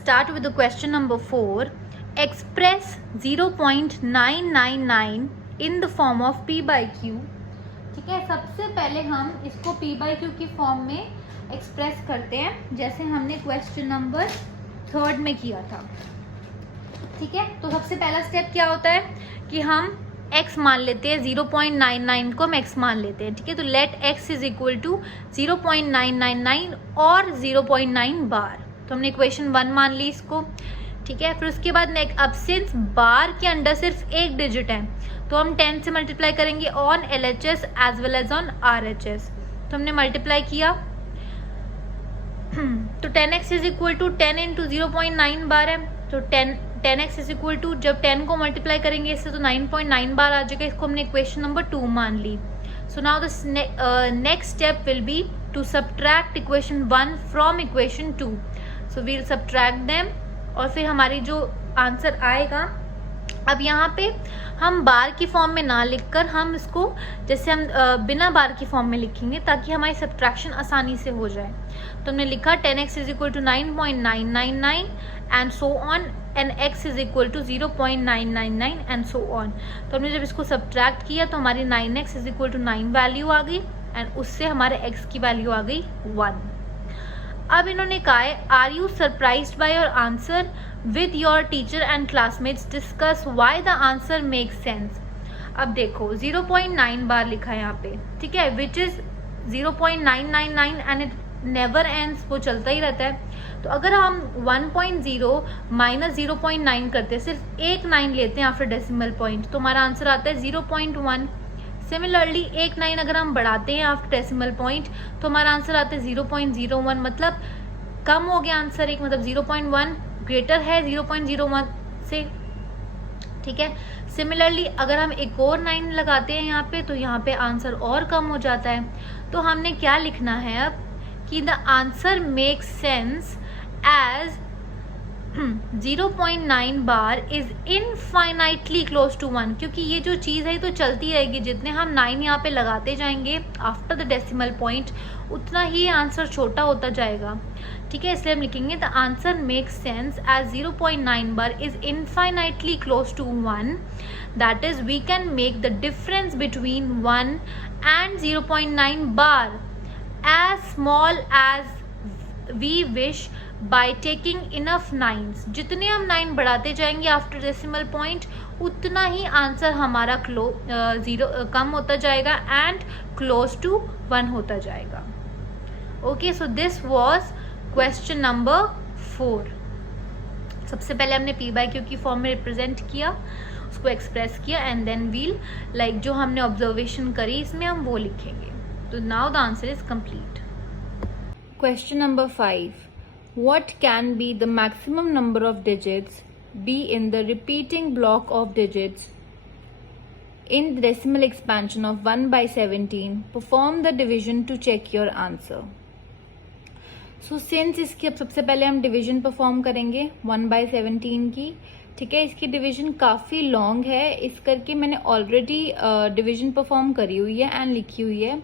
start with the question number 4. Express 0.999 in the form of P by Q. ठीक है, सबसे पहले हम इसको P by Q की फॉर्म में एक्सप्रेस करते हैं, जैसे हमने क्वेश्चन नंबर 3 में किया था. ठीक है, तो सबसे पहला स्टेप क्या होता है कि हम x मान लेते हैं, 0.999 को हम x मान लेते हैं. ठीक है, तो let x is equal to 0.999 और 0.9 बार. तो हमने इक्वेशन 1 मान ली इसको. ठीक है, फिर उसके बाद अब सिंस बार के अंडर सिर्फ एक डिजिट है तो हम 10 से मल्टीप्लाई करेंगे on LHS as well as on RHS. तो हमने मल्टीप्लाई किया तो 10x is equal to 10 into 0.9 bar है. तो 10x इज इक्वल टू, जब 10 को मल्टीप्लाई करेंगे इससे तो 9.9 बार आ जाएगा. इसको हमने इक्वेशन नंबर 2 मान ली. So now the next step will be to subtract equation 1 from equation 2. So we'll subtract them और फिर हमारी जो आंसर आएगा, अब यहाँ पे हम बार की फॉर्म में ना लिखकर हम इसको जैसे हम बिना बार की फॉर्म में लिखेंगे ताकि हमारी सब्ट्रैक्शन आसानी से हो जाए. तो हमने लिखा 10x is equal to 9.999 and so on and x is equal to 0.999 and so on. तो हमने जब इसको सब्ट्रैक्ट किया तो हमारी 9x is equal to 9 value आ गई एंड उससे हमारे x की वैल्यू आ गई 1. अब इन्होंने कहा है, are you surprised by your answer with your teacher and classmates discuss why the answer make sense. अब देखो 0.9 बार लिखा है यहाँ पे. ठीक है, which is 0.999 and it never ends, वो चलता ही रहता है. तो अगर हम 1.0 माइनस 0.9 करते हैं, सिर्फ एक 9 लेते हैं आफ्टर डेसिमल पॉइंट, तो हमारा आंसर आता है 0.1. सिमिलरली एक 9 अगर हम बढ़ाते हैं आफ्टर डेसिमल पॉइंट तो हमारा आंसर आता है 0.01. मतलब कम हो गया आंसर एक, मतलब 0.1 ग्रेटर है 0.01 से. ठीक है, सिमिलरली अगर हम एक और 9 लगाते हैं यहाँ पे तो यहाँ पे आंसर और कम हो जाता है. तो हमने क्या लिखना है अब कि the answer makes sense as 0.9 bar is infinitely close to 1, क्योंकि ये जो चीज़ है तो चलती रहेगी. जितने हम 9 यहाँ पे लगाते जाएंगे आफ्टर द डेसिमल पॉइंट उतना ही आंसर छोटा होता जाएगा. ठीक है, इसलिए हम लिखेंगे the answer makes sense as 0.9 bar is infinitely close to 1. That is we can make the difference between 1 and 0.9 bar as small as we wish by taking enough 9s. जितने हम 9 बढ़ाते जाएंगे आफ्टर डेसिमल पॉइंट उतना ही answer हमारा कम होता जाएगा and close to 1 होता जाएगा. Okay, so this was question number 4. सबसे पहले हमने P by Q की फॉर्म में रिप्रेजेंट किया, उसको एक्सप्रेस किया एंड देन वील जो हमने ऑब्जर्वेशन करी इसमें हम वो लिखेंगे. तो now the answer is complete. Question number 5. What can be the maximum number of digits be in the repeating block of digits in the decimal expansion of 1 by 17? Perform the division to check your answer. So since इसकी अब सबसे पहले हम division perform करेंगे 1 by 17 की. ठीक है, इसकी डिवीजन काफ़ी लॉन्ग है, इस करके मैंने ऑलरेडी डिवीजन परफॉर्म करी हुई है एंड लिखी हुई है.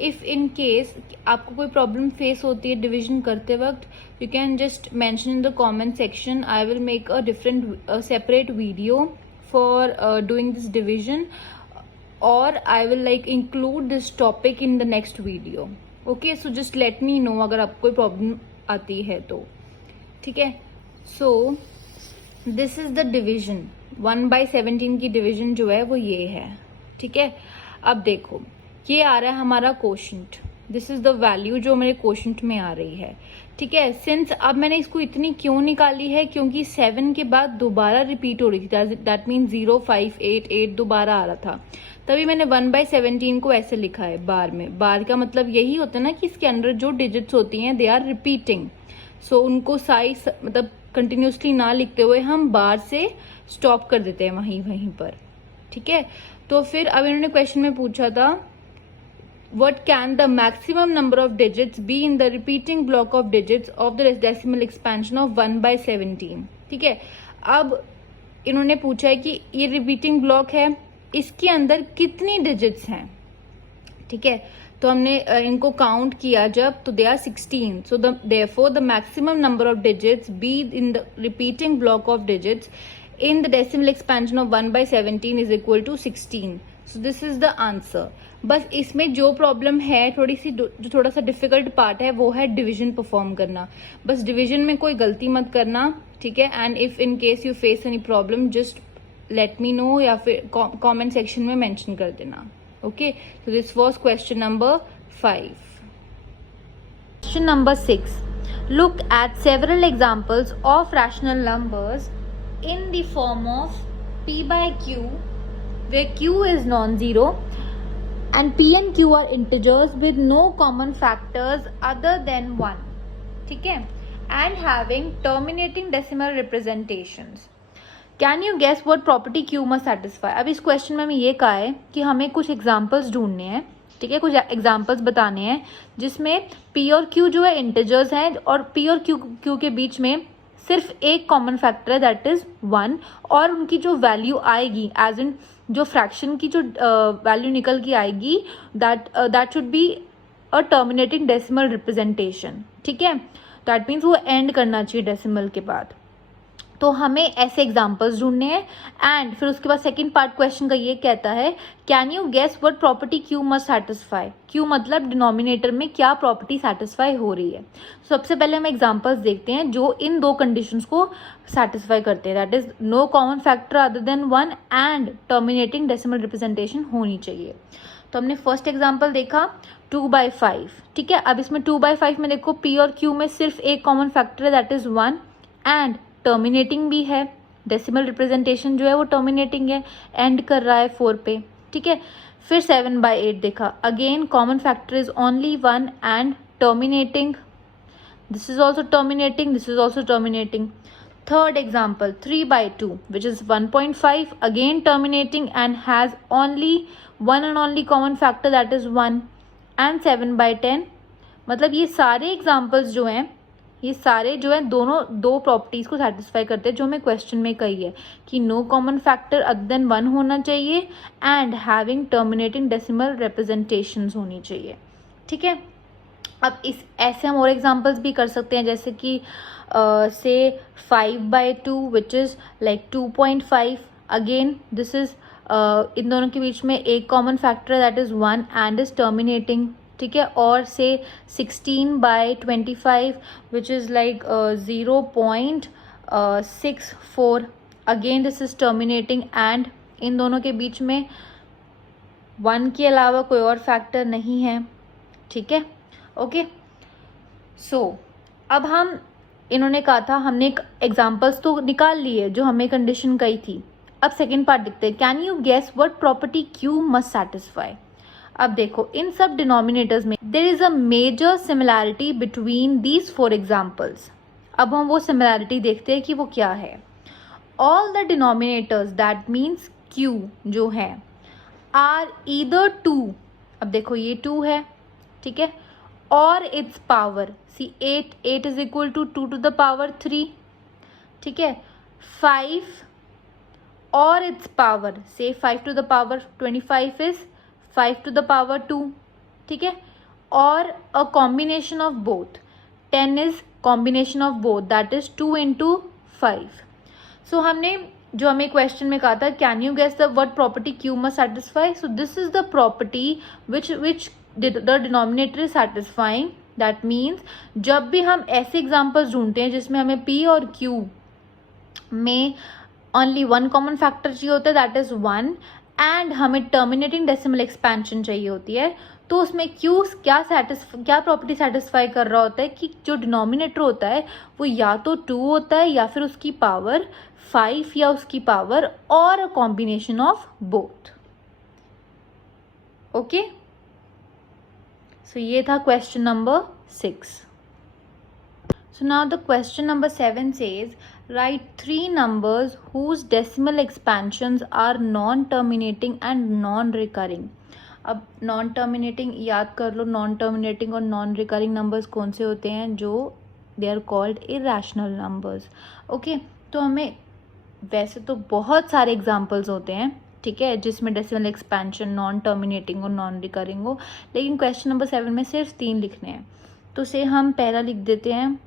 इफ़ इन केस आपको कोई प्रॉब्लम फेस होती है डिवीजन करते वक्त, you can just mention in the comment section. I will make a different separate video for doing this division और I will include this topic in the next video. Okay, so just let me know अगर आपको कोई problem आती है तो. ठीक है, so this is the division 1 by 17 की डिवीजन जो है वो ये है. ठीक है, अब देखो ये आ रहा है हमारा quotient. This is the value जो मेरे कोशेंट में आ रही है. ठीक है, सिंस अब मैंने इसको इतनी क्यों निकाली है, क्योंकि 7 के बाद दोबारा रिपीट हो रही थी. दैट मीन 0, 5, 8, 8 दोबारा आ रहा था, तभी मैंने 1 by 17 को ऐसे लिखा है बार में. बार का मतलब यही होता है ना कि इसके अंदर जो डिजिट्स होती हैं दे आर रिपीटिंग. सो उनको साइज मतलब कंटिन्यूसली ना लिखते हुए हम बार से स्टॉप कर देते हैं वहीं पर. ठीक है, तो फिर अब इन्होंने क्वेश्चन में पूछा था what can the maximum number of digits be in the repeating block of digits of the decimal expansion of 1 by 17. ठीक है, अब इन्होंने पूछा है कि ये रिपीटिंग ब्लॉक है, इसके अंदर कितनी डिजिट्स हैं. ठीक है, तो हमने इनको काउंट किया जब, तो they are 16. So therefore the maximum number of digits be in the repeating block of digits in the decimal expansion of 1/17 is equal to 16. So this is the answer. बस इसमें जो प्रॉब्लम है थोड़ी सी, जो थोड़ा सा डिफिकल्ट पार्ट है वो है डिवीजन परफॉर्म करना. बस डिवीजन में कोई गलती मत करना, ठीक है. And if in case you face any problem just let me no या फिर कमेंट सेक्शन में मेंशन कर देना. Okay, so this was question number 5. Question number 6. Look at several examples of rational numbers in the form of p by q, where q is non-zero and p and q are integers with no common factors other than 1. ठीक है, and having terminating decimal representations. Can you guess what property q must satisfy? अब इस question में हमें ये कहा है कि हमें कुछ एग्जाम्पल्स ढूंढने हैं, ठीक है, कुछ एग्जाम्पल्स बताने हैं जिसमें p और q जो है इंटीजर्स हैं और p और q के बीच में सिर्फ एक कॉमन फैक्टर है दैट इज 1, और उनकी जो वैल्यू आएगी एज इन जो फ्रैक्शन की जो वैल्यू निकल के आएगी that should be a terminating decimal representation. ठीक है, दैट मीन्स वो एंड करना चाहिए डेसिमल के बाद. तो हमें ऐसे एग्जाम्पल्स ढूंढने हैं. एंड फिर उसके बाद सेकंड पार्ट क्वेश्चन का ये कहता है can you guess what property Q must satisfy. Q मतलब डिनोमिनेटर में क्या प्रॉपर्टी सेटिस्फाई हो रही है. सबसे पहले हम एग्जाम्पल्स देखते हैं जो इन दो कंडीशंस को सेटिस्फाई करते हैं, that is no common factor other than 1 and terminating decimal representation होनी चाहिए. तो हमने फर्स्ट एग्जाम्पल देखा 2/5. ठीक है, अब इसमें 2/5 में देखो p और q में सिर्फ एक कॉमन फैक्टर है दैट इज 1 एंड टर्मिनेटिंग भी है. डेसिमल रिप्रेजेंटेशन जो है वो टर्मिनेटिंग है, एंड कर रहा है 4 पे. ठीक है, फिर 7/8 देखा, again common factor is only 1 and terminating. This is also terminating, this is also terminating. Third example 3/2 which is 1.5, again terminating and has only one and only common factor that is 1. And 7/10. मतलब ये सारे examples जो हैं, ये सारे जो है दोनों दो प्रॉपर्टीज को सेटिस्फाई करते हैं जो हमें क्वेश्चन में कही है कि no common factor other than 1 होना चाहिए and having terminating decimal representations होनी चाहिए. ठीक है, अब इस ऐसे हम और एग्जांपल्स भी कर सकते हैं जैसे कि से 5/2 which is like 2.5. Again this is in दोनों के बीच में एक common factor that is 1 and is terminating. ठीक है, और से 16/25 which is like 0.64. Again this is terminating and in दोनों के बीच में 1 के अलावा कोई और फैक्टर नहीं है. ठीक है, ओके. सो अब हम, इन्होंने कहा था, हमने एग्जाम्पल्स तो निकाल लिए जो हमें कंडीशन कही थी. अब सेकेंड पार्ट देखते हैं, can you guess what property Q must satisfy. अब देखो इन सब डिनोमिनेटर्स में there is a major similarity between these 4 examples. अब हम वो सिमिलैरिटी देखते हैं कि वो क्या है. All the denominators that means Q जो है आर ईदर 2. अब देखो ये 2 है, ठीक है, और it's power see 8 is equal to 2 to the power 3. ठीक है, 5 और इट्स पावर से 5 to the power 25 इज 5 to the power 2. ठीक है, और a combination of both 10 is combination of both that is 2 into 5. So हमने जो हमें क्वेश्चन में कहा था can you guess the what property Q must satisfy. So this is the property which the denominator is satisfying. That means जब भी हम ऐसे एग्जाम्पल्स ढूंढते हैं जिसमें हमें p और q में ओनली 1 कॉमन फैक्टर चाहिए होता है दैट इज 1 एंड हमें टर्मिनेटिंग डेसिमल एक्सपेंशन चाहिए होती है, तो उसमें क्यू क्या प्रॉपर्टी सेटिस्फाई कर रहा होता है कि जो डिनोमिनेटर होता है वो या तो 2 होता है या फिर उसकी पावर 5 या उसकी पावर और a combination of both. Okay, so ये था question number 6. So now the question number 7 says write 3 numbers whose decimal expansions are non-terminating and non-recurring. अब non-terminating याद कर लो, non-terminating और non-recurring numbers कौन से होते हैं, जो they are called irrational numbers. Okay, तो हमें वैसे तो बहुत सारे एग्जाम्पल्स होते हैं ठीक है, जिसमें डेसिमल एक्सपेंशन नॉन टर्मिनेटिंग और नॉन रिकरिंग हो। लेकिन क्वेश्चन नंबर 7 में सिर्फ 3 लिखने हैं, तो से हम पहला लिख देते हैं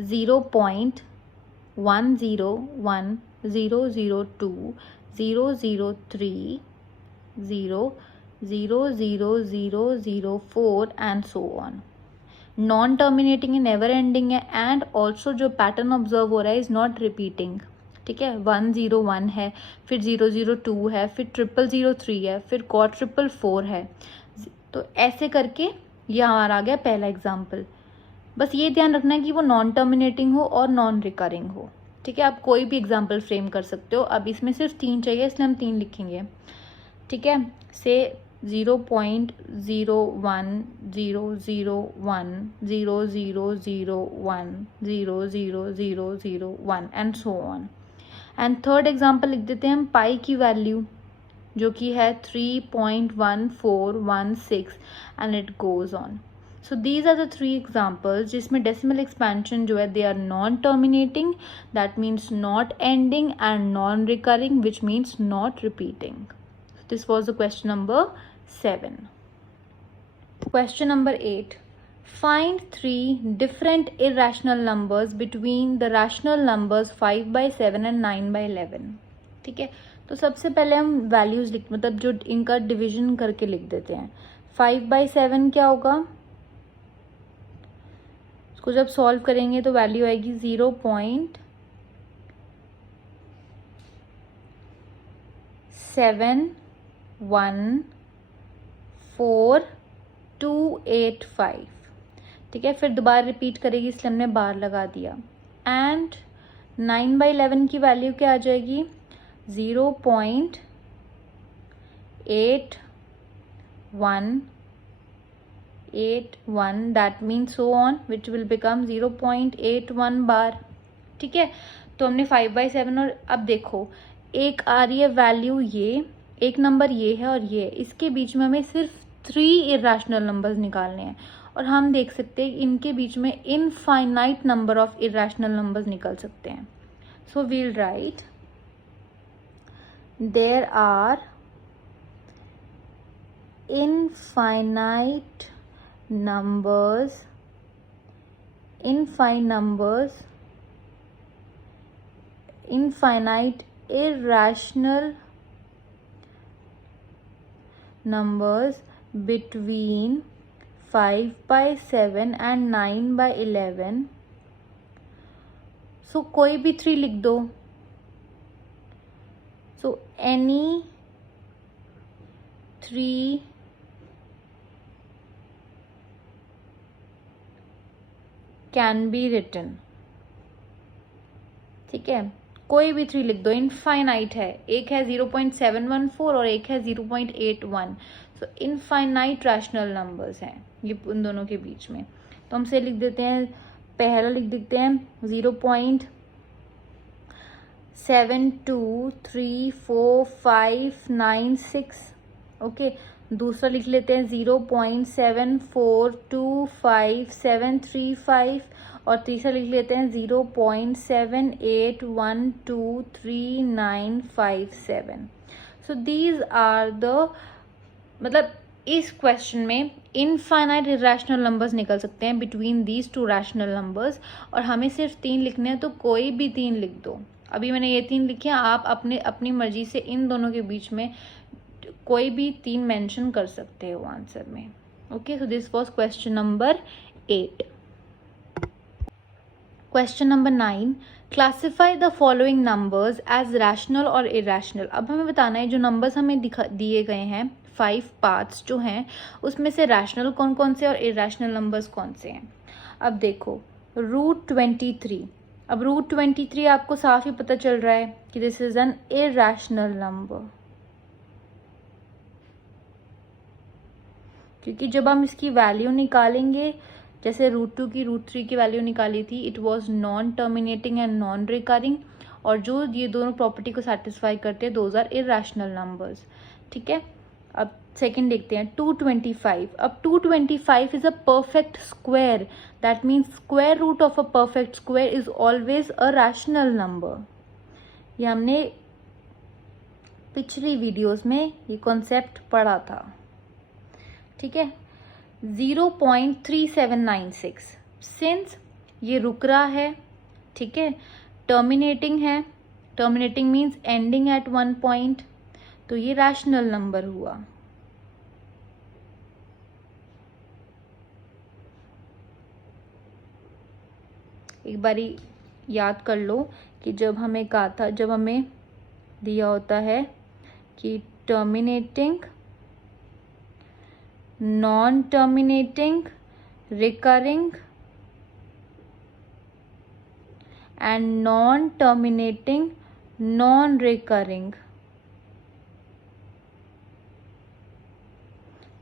0.10100200300004 and so on. Non terminating है, नेवर एंडिंग है, एंड ऑल्सो जो पैटर्न ऑब्जर्व हो रहा है इज नॉट रिपीटिंग। ठीक है, 101 है, फिर 002 है, फिर 0003 है, फिर क्वाड 444 है। तो ऐसे करके ये हमारा आ गया पहला एग्जाम्पल। बस ये ध्यान रखना है कि वो नॉन टर्मिनेटिंग हो और नॉन रिकरिंग हो। ठीक है, आप कोई भी एग्जाम्पल फ्रेम कर सकते हो। अब इसमें सिर्फ 3 चाहिए, इसलिए हम 3 लिखेंगे। ठीक है, से 0.010010001000001 and so on. And third example लिख देते हैं हम पाई की वैल्यू, जो कि है 3.1416 and it goes on. So these are the 3 examples जिसमें डेसिमल एक्सपेंशन जो है they are non terminating, that means not ending, and non recurring which means not repeating. This was the question number 7. Question number 8. Find 3 different irrational numbers between the rational numbers 5/7 and 9/11. ठीक है, तो सबसे पहले हम values मतलब जो इनका division करके लिख देते हैं। 5/7 क्या होगा, इसको जब सॉल्व करेंगे तो वैल्यू आएगी 0.714285। ठीक है, फिर दोबारा रिपीट करेगी इसलिए हमने बार लगा दिया। एंड 9/11 की वैल्यू क्या आ जाएगी, 0.8181, that means so on which will become 0.81 बार। ठीक है, तो हमने 5/7 और अब देखो एक आ रही है वैल्यू, ये एक नंबर ये है और ये, इसके बीच में हमें सिर्फ 3 इरेशनल नंबर्स निकालने हैं और हम देख सकते हैं इनके बीच में infinite number of irrational numbers निकल सकते हैं। So we'll write there are infinite numbers infinite irrational numbers between 5/7 and 9/11। so कोई भी 3 लिख दो। so any 3 can be written. ठीक है, कोई भी 3 लिख दो, इनफाइनाइट है, एक है 0.714 और एक है 0.81। सो इनफाइनाइट रैशनल नंबर्स हैं ये उन दोनों के बीच में। तो हम से लिख देते हैं, पहला लिख देते हैं 0.72345696। ओके, दूसरा लिख लेते हैं 0.74257735 और तीसरा लिख लेते हैं 0.78123957। सो दीज आर द मतलब इस क्वेश्चन में इनफाइनाइट इरेशनल नंबर्स निकल सकते हैं बिटवीन दीज 2 रैशनल नंबर्स और हमें सिर्फ 3 लिखने हैं, तो कोई भी 3 लिख दो। अभी मैंने ये 3 लिखे हैं, आप अपनी मर्जी से इन दोनों के बीच में कोई भी 3 मेंशन कर सकते हो आंसर में। Okay, so this was question number 8। Question number 9, classify the following numbers as rational और इरेशनल। अब हमें बताना है जो नंबर्स हमें दिए गए हैं 5 पार्ट्स जो हैं उसमें से रैशनल कौन कौन से और इरेशनल नंबर्स कौन से हैं। अब देखो √23, अब √23 आपको साफ ही पता चल रहा है कि this is an irrational number, क्योंकि जब हम इसकी वैल्यू निकालेंगे, जैसे √2 की √3 की वैल्यू निकाली थी, it was non terminating and non recurring, और जो ये दोनों प्रॉपर्टी को सेटिस्फाई करते हैं दोज आर इरेशनल नंबर्स। ठीक है, अब सेकंड देखते हैं 225। अब 225 is a perfect square, that means square root of a perfect square is always a rational number. ये हमने पिछली वीडियोस में ये कॉन्सेप्ट पढ़ा था, ठीक है। 0.3796 सिंस ये रुक रहा है, ठीक है, टर्मिनेटिंग है, terminating means ending eight one point, तो ये रैशनल नंबर हुआ। एक बारी याद कर लो कि जब हमें कहा था, जब हमें दिया होता है कि terminating, non terminating, recurring and non terminating, non recurring,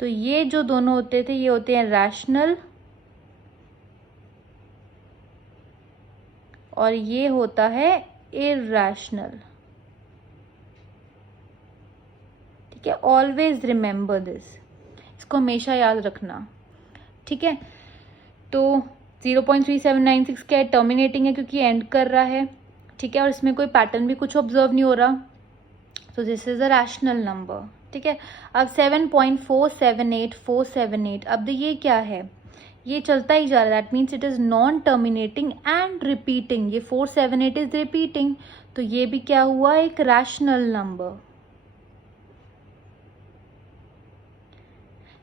तो ये जो दोनों होते थे ये होते हैं रैशनल, और ये होता है इरैशनल, ठीक है। ऑलवेज रिमेंबर दिस, इसको हमेशा याद रखना, ठीक है। तो 0.3796 क्या है, टर्मिनेटिंग है क्योंकि एंड कर रहा है, ठीक है, और इसमें कोई पैटर्न भी कुछ ऑब्जर्व नहीं हो रहा, तो this is a rational number, ठीक है। अब 7.478478, अब ये क्या है, ये चलता ही जा रहा है, that means it is non terminating and repeating, ये 478 इज रिपीटिंग, तो ये भी क्या हुआ, एक रैशनल नंबर,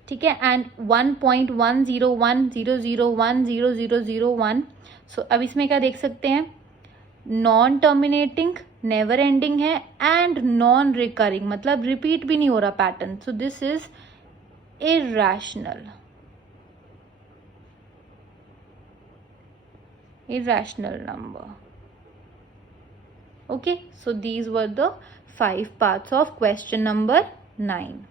ठीक है। एंड 1.101001001001, सो अब इसमें क्या देख सकते हैं, नॉन टर्मिनेटिंग, नेवर एंडिंग है, एंड नॉन रिकरिंग, मतलब रिपीट भी नहीं हो रहा pattern, so this is irrational number. Okay, so these were the 5 parts of question number 9.